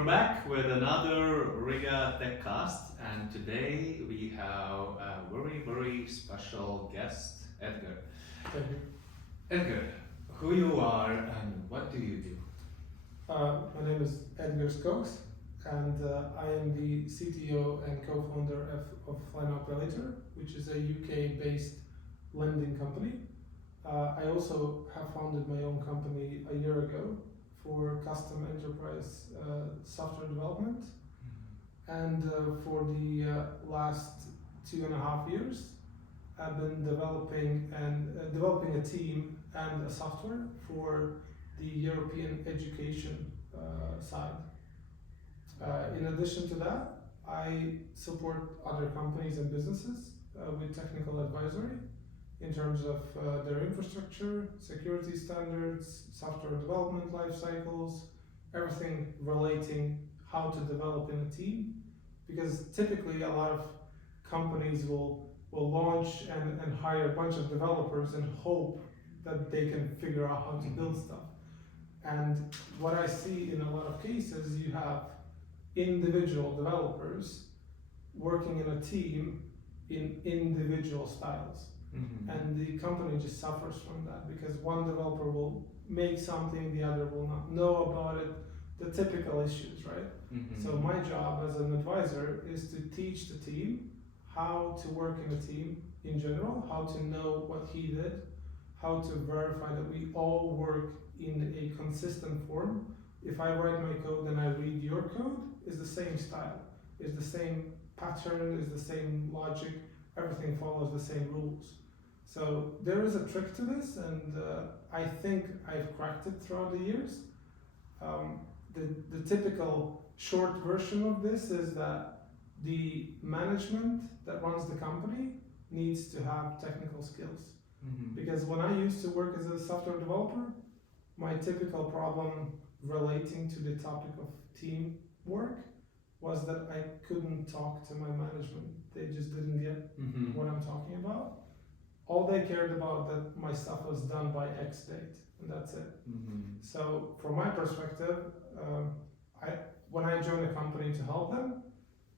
we're back with another Riga TechCast, and today we have a very special guest, Edgar. Thank you. Edgar, who you are and what do you do? My name is Edgars Kohs, and I am the CTO and co-founder of Flying Operator, which is a UK-based lending company. I also have founded my own company a year ago for custom enterprise software development, and for the last 2.5 years, I've been developing a team and a software for the European education side. In addition to that, I support other companies and businesses with technical advisory in terms of their infrastructure, security standards, software development life cycles, everything relating how to develop in a team. Because typically a lot of companies will launch and hire a bunch of developers and hope that they can figure out how to build stuff. And what I see in a lot of cases, you have individual developers working in a team in individual styles. And the company just suffers from that because one developer will make something, the other will not know about it, the typical issues, right? So my job as an advisor is to teach the team how to work in a team in general, how to know what he did, how to verify that we all work in a consistent form. If I write my code and I read your code, it's the same style, it's the same pattern, it's the same logic, everything follows the same rules. So there is a trick to this, and I think I've cracked it throughout the years. The typical short version of this is that the management that runs the company needs to have technical skills. Because when I used to work as a software developer, my typical problem relating to the topic of teamwork was that I couldn't talk to my management. They just didn't get what I'm talking about. All they cared about that my stuff was done by X date, and that's it. So from my perspective, when I join a company to help them,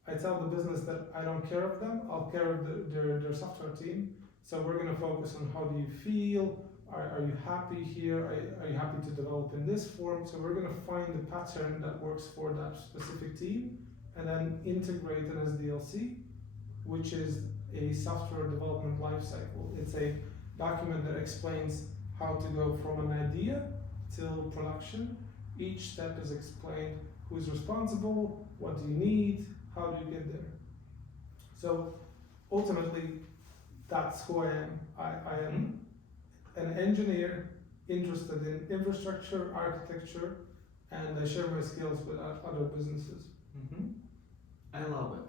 I tell the business that I don't care of them, I'll care of their software team. So we're gonna focus on how do you feel, are you happy here, are you happy to develop in this form? So we're gonna find the pattern that works for that specific team and then integrate an SDLC, which is a software development lifecycle. It's a document that explains how to go from an idea till production. Each step is explained, who's responsible, what do you need, how do you get there. So ultimately, that's who I am. I am an engineer interested in infrastructure, architecture, and I share my skills with other businesses. I love it.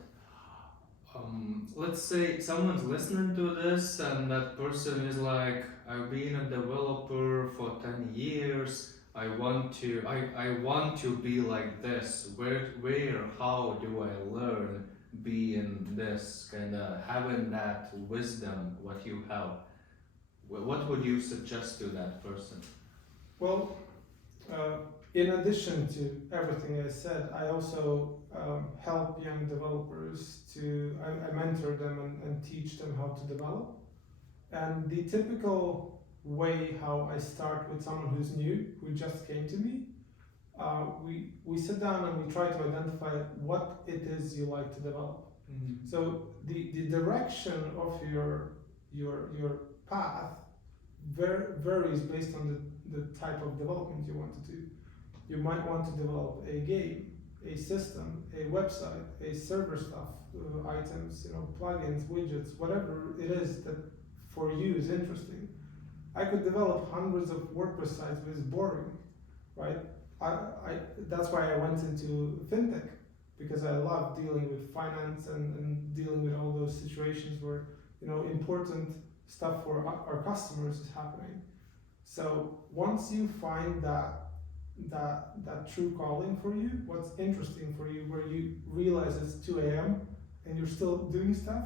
Let's say someone's listening to this and that person is like, I've been a developer for 10 years, I want to be like this. Where, how do I learn being this, kind of having that wisdom, what you have? What would you suggest to that person? Well, in addition to everything I said, I also help young developers I mentor them and teach them how to develop. And the typical way how I start with someone who's new, who just came to me, we sit down and we try to identify what it is you like to develop. So the direction of your path varies based on the type of development you want to do. You might want to develop a game, a system, a website, a server stuff, items, plugins, widgets, whatever it is that for you is interesting. I could develop hundreds of WordPress sites, but it's boring, right? That's why I went into fintech, because I love dealing with finance and dealing with all those situations where important stuff for our customers is happening. So once you find that true calling for you, what's interesting for you, where you realize it's 2 a.m. and you're still doing stuff,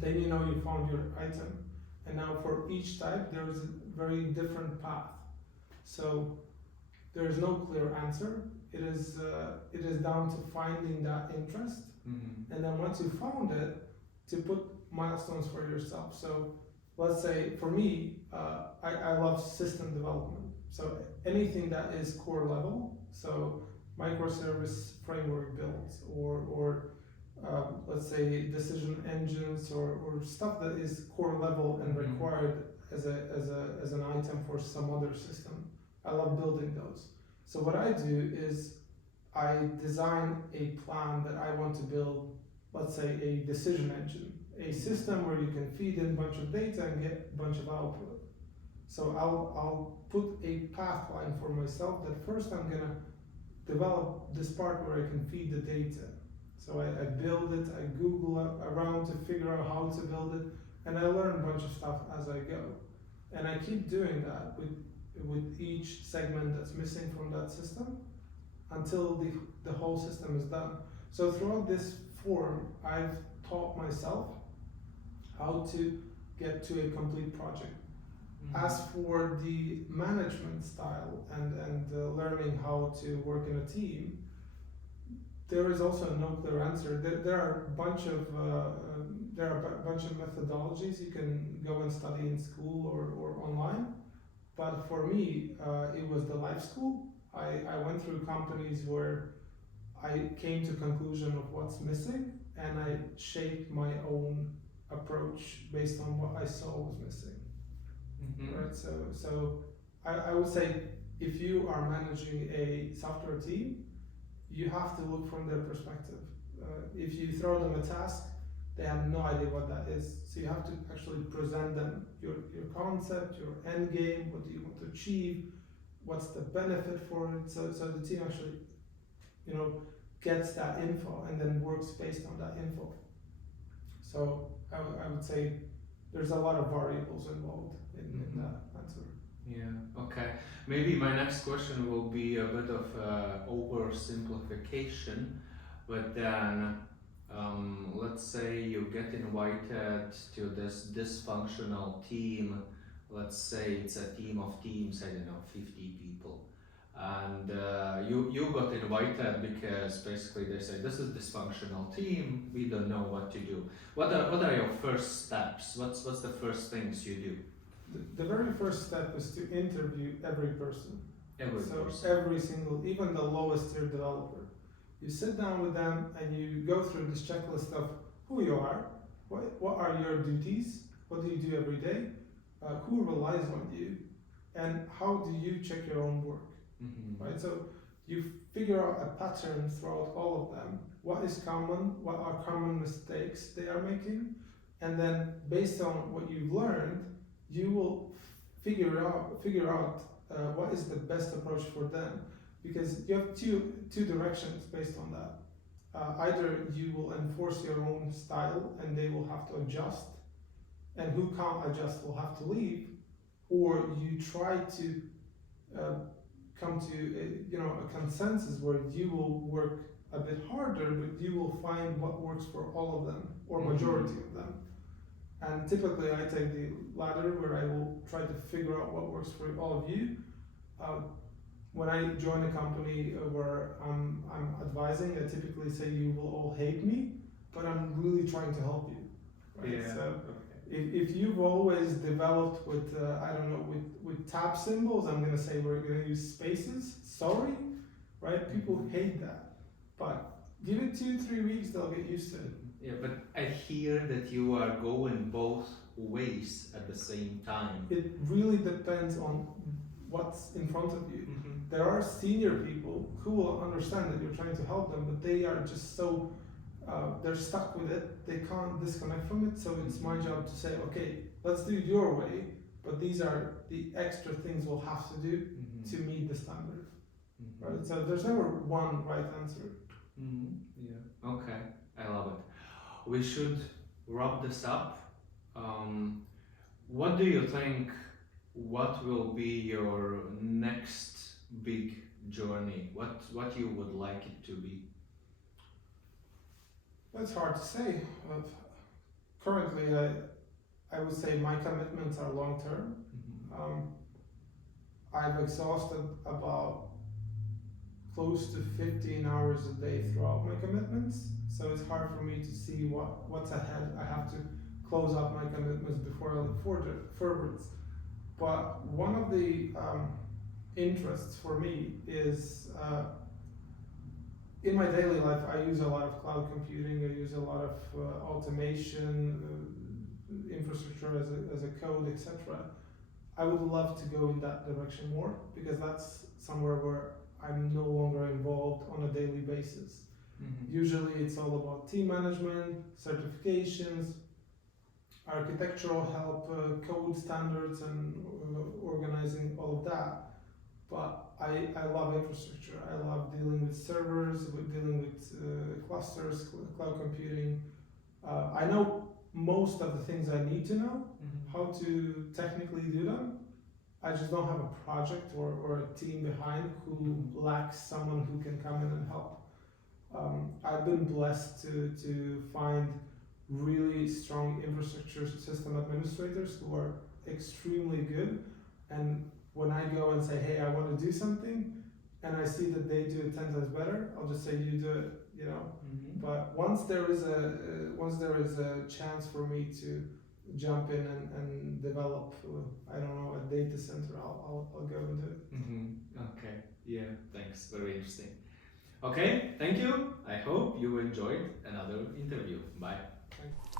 then you found your item. And now for each type, there is a very different path. So there is no clear answer. It is down to finding that interest, and then once you found it, to put milestones for yourself. So let's say for me, I love system development. So anything that is core level, so microservice framework builds, or let's say decision engines, or stuff that is core level and required as an item for some other system. I love building those. So what I do is I design a plan that I want to build, let's say a decision engine, a system where you can feed in a bunch of data and get a bunch of output. So I'll put a path line for myself that first I'm gonna develop this part where I can feed the data. So I build it, I Google around to figure out how to build it, and I learn a bunch of stuff as I go. And I keep doing that with each segment that's missing from that system until the whole system is done. So throughout this form, I've taught myself how to get to a complete project. As for the management style and learning how to work in a team, there is also no clear answer. There are a bunch of methodologies you can go and study in school or online. But for me, it was the life school. I went through companies where I came to conclusion of what's missing, and I shaped my own approach based on what I saw was missing. Right, so I would say if you are managing a software team, you have to look from their perspective. If you throw them a task, they have no idea what that is. So you have to actually present them your concept, your end game, what do you want to achieve, what's the benefit for it. So the team actually, gets that info and then works based on that info. So I would say there's a lot of variables involved in that answer. Yeah, okay. Maybe my next question will be a bit of oversimplification, but then let's say you get invited to this dysfunctional team. Let's say it's a team of teams, I don't know, 50 people. And you got invited because basically they say this is dysfunctional team, we don't know what to do. What are your first steps? What's the first things you do? The very first step is to interview every person. Every person. Every single, even the lowest tier developer. You sit down with them and you go through this checklist of who you are, what are your duties, what do you do every day, who relies on you, and how do you check your own work. Right? So you figure out a pattern throughout all of them. What is common? What are common mistakes they are making? And then based on what you've learned, you will figure out what is the best approach for them, because you have two directions based on that. Either you will enforce your own style and they will have to adjust, and who can't adjust will have to leave, or you try to come to a consensus where you will work a bit harder, but you will find what works for all of them or majority of them. And typically I take the latter, where I will try to figure out what works for all of you. When I join a company where I'm advising, I typically say you will all hate me, but I'm really trying to help you. Right? Yeah. So if you've always developed with with tab symbols, I'm gonna say we're gonna use spaces. Sorry, right? People hate that, but give it 2-3 weeks, they'll get used to it. Yeah, but I hear that you are going both ways at the same time. It really depends on what's in front of you. There are senior people who will understand that you're trying to help them, but they are just so they're stuck with it. They can't disconnect from it. So it's my job to say, okay, let's do it your way, but these are the extra things we'll have to do to meet the standard. Right? So there's never one right answer. Yeah. Okay. I love it. We should wrap this up. What do you think? What will be your next big journey? What you would like it to be? That's hard to say. Currently, I would say my commitments are long term. I've exhausted about close to 15 hours a day throughout my commitments. So it's hard for me to see what's ahead. I have to close out my commitments before I look forwards. But one of the interests for me is in my daily life, I use a lot of cloud computing, I use a lot of automation, infrastructure as a code, etc. I would love to go in that direction more because that's somewhere where I'm no longer involved on a daily basis. Usually it's all about team management, certifications, architectural help, code standards, and organizing all of that. But I love infrastructure. I love dealing with servers, dealing with clusters, cloud computing. I know most of the things I need to know, how to technically do them. I just don't have a project or a team behind who lacks someone who can come in and help. I've been blessed to find really strong infrastructure system administrators who are extremely good. And when I go and say, hey, I want to do something, and I see that they do it 10 times better, I'll just say, you do it, you know. But once there is a chance for me to jump in and develop, I don't know, a data center, I'll go and do it. Okay, yeah, thanks. Very interesting. Okay, thank you. I hope you enjoyed another interview. Bye. Thanks.